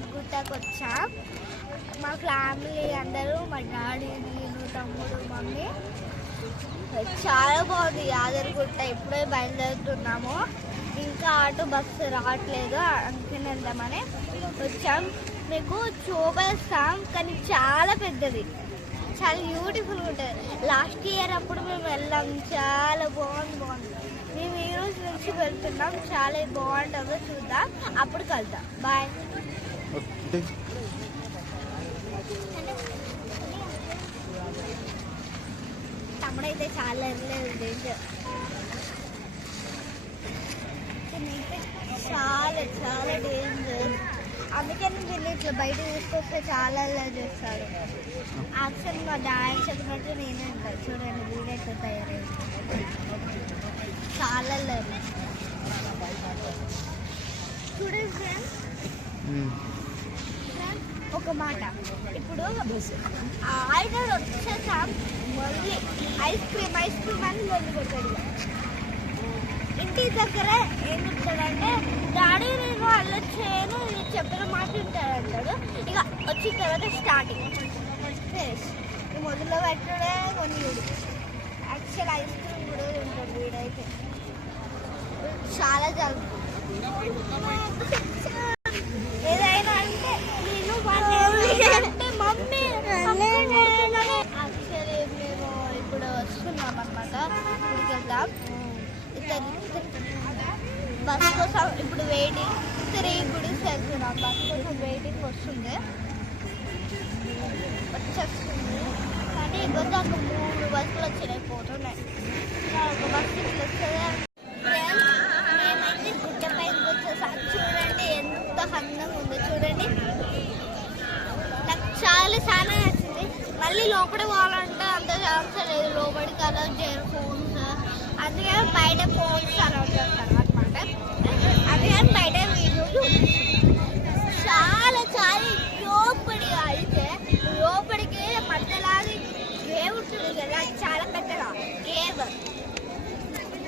యాదగిరిగుట్టకు వచ్చాం. మా ఫ్యామిలీ అందరూ, మా డాడీ, నేను, తమ్ముడు, మమ్మీ. చాలా బాగుంది యాదగిరిగుట్ట. ఇప్పుడే బయలుదేరుతున్నాము. ఇంకా ఆటో బస్సు రావట్లేదు, అందుకని వెళ్దామని వచ్చాం. మీకు చూపిస్తాం, కానీ చాలా పెద్దది, చాలా బ్యూటిఫుల్గా ఉంటుంది. లాస్ట్ ఇయర్ అప్పుడు మేము వెళ్ళాం, చాలా బాగుంది. మేము ఈ రోజు నుంచి వెళ్తున్నాం, చాలా బాగుంటుందో చూద్దాం, అప్పుడు కలుద్దాం. బాయ్. తమ్ముడైతే చాలా వెళ్ళలేదు, చాలా చాలా డేంజర్. అందుకని వీళ్ళు ఇట్లా బయట తీసుకొస్తే చాలా అల్లరి చేస్తారు. యాక్చువల్ మా డాన్స్ చెప్పినట్టు నేనే ఉంటాను. చూడండి వీడైతే తయారైంది, చాలా అల్లరి. చూడండి ఫ్రెండ్స్, ఒక మాట, ఇప్పుడు ఆర్డర్ వచ్చేసాం, మళ్ళీ ఐస్ క్రీమ్ అని లొల్లి కొట్టాడు. ఇంటి దగ్గర ఏం చెప్తాడంటే, డాడీ నేను అల్లరి చేయను, ఇది చెప్పిన మాట వింటాడంటాడు. ఇక వచ్చిన తర్వాత స్టార్టింగ్ ఈ మొదల్లో పెట్టడే కొన్ని యాక్చువల్ ఐస్ క్రీమ్ కూడా ఉంటాడు వీడైతే. చాలా జరుగుతుంది. ఏదైనా అంటే నేను అంటే మమ్మీ యాక్చువల్లీ మేము ఇప్పుడు వస్తున్నాం అనమాట. ఇక్కడికి వెళ్దాం. బస్ కోసం ఇప్పుడు వెయిటింగ్. 3 గుడికి వెళ్తున్నాం. బస్ కోసం వెయిటింగ్ వస్తుంది, వచ్చేస్తుంది. కానీ ఇబ్బంది ఒక 3 బస్సులు వచ్చినాయి, పోతున్నాయి. ఒక బస్సు వస్తుంది. మేమైతే గుడ్డ పైకి వచ్చేసాం. చూడండి ఎంత అందంగా ఉందో, చూడండి. నాకు చాలా నచ్చింది. మళ్ళీ లోపల పోవాలంటే అంత ఛాన్స్ లేదు, లోపలికి అలా చేయరు ఫోన్స్. అందుకని బయట ఫోన్స్ అలా చేస్తారు అనమాట. అందుకని బయట వీడియోలు చాలా లోపలిగా అయితే, లోపలికి మధ్యలాగా గేమ్ ఉంటుంది కదా, చాలా పెద్దగా గేమ్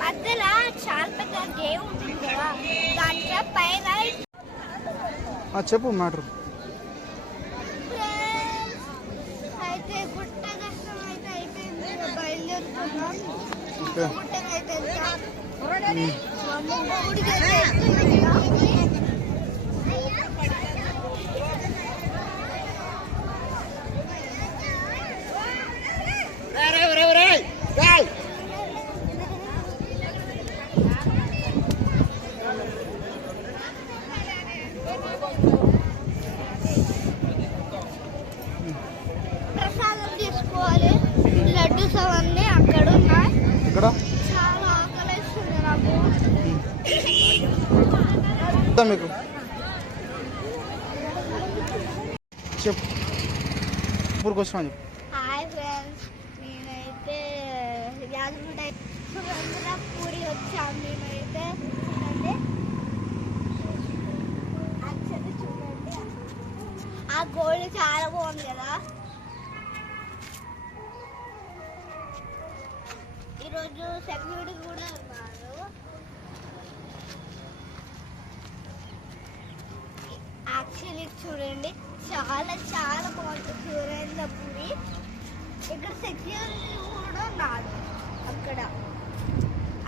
మధ్యలో చాలా పెద్ద గేమ్ ఉంటుంది కదా, దాంట్లో పైన చెప్పు మ్యాటర్. అయితే గుట్ట దర్శనం అయితే అయిపోయింది, బయలుదేరుతున్నాం. గుట్టకైతే ప్రసాదం తీసుకోవాలి. లడ్డూస్ అవన్నీ అక్కడ ఉన్నాయి. చాలా ఆకలిస్తుంది నాకు. మీకు చెప్పు. హాయ్ ఫ్రెండ్స్, నేనైతే యాదగిరిగుట్ట పూరి వచ్చాము. మేమైతే చూడండి, ఆ గోల్డ్ చాలా బాగుంది కదా. ఈరోజు సెక్యూరిటీ కూడా ఉన్నారు. యాక్చువల్లీ చూడండి, చాలా బాగుంటుంది సురేంద్ర పూరి. ఇక్కడ సెక్యూరిటీ కూడా ఉన్నాడు, అక్కడ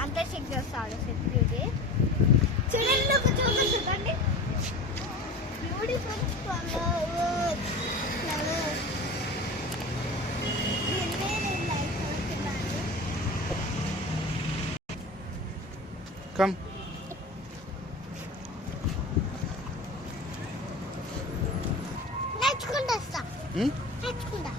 అంతా చెక్ చేస్తాడు సెక్యూరిటీ. చూడండి, ఒక చూడండి, బ్యూటిఫుల్ ఫ్లవర్. కమ్ నేర్చుకుంటా.